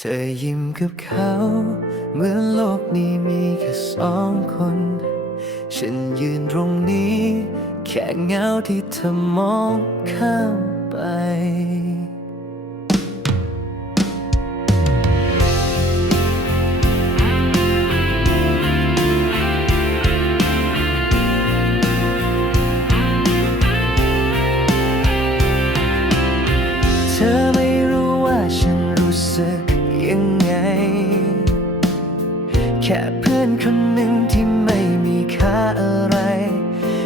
เธอยิ้มกับเขาเหมือนโลกนี้มีแค่สองคน ฉันยืนตรงนี้ แค่เงาที่เธอมองข้ามไป ไง แค่เพื่อนคนหนึ่งที่ไม่มีค่าอะไร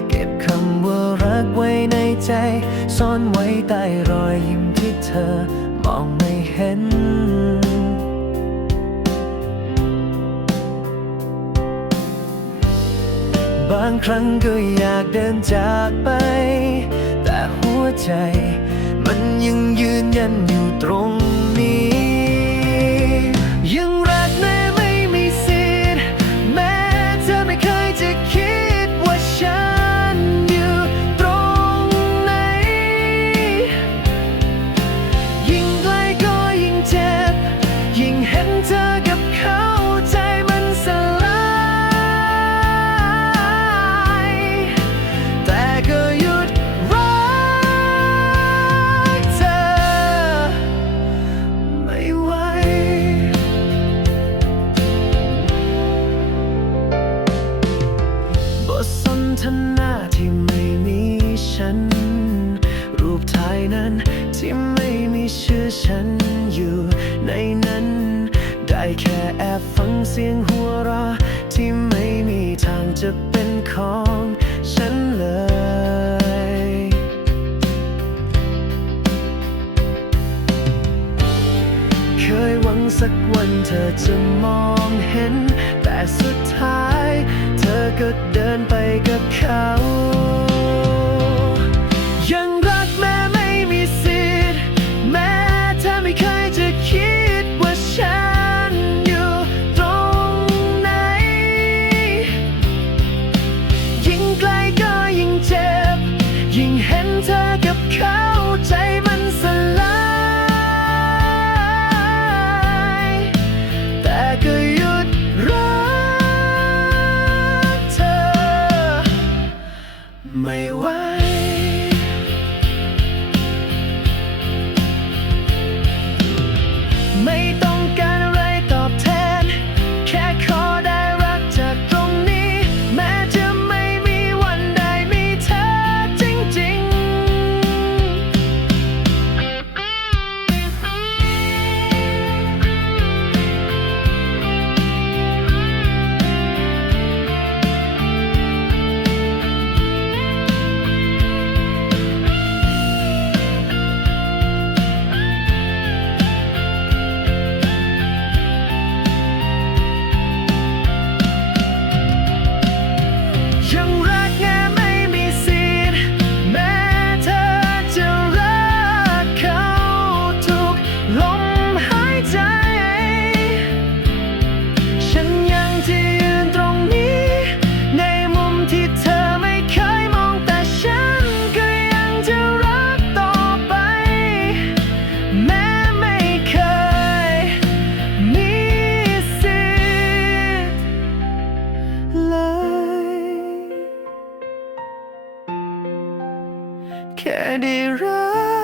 เก็บคำว่ารักไว้ในใจ ซ่อนไว้ใต้รอยยิ้มที่เธอมองไม่เห็นบางครั้งก็อยากเดินจากไป แต่หัวใจมันยังยืนยันอยู่ตรง แค่แอบฟังเสียงหัวเราะที่ไม่มีทางจะเป็นของฉันเลย เคยหวังสักวันเธอจะมองเห็น แต่สุดท้าย เธอก็เดินไปกับเขา candy rye.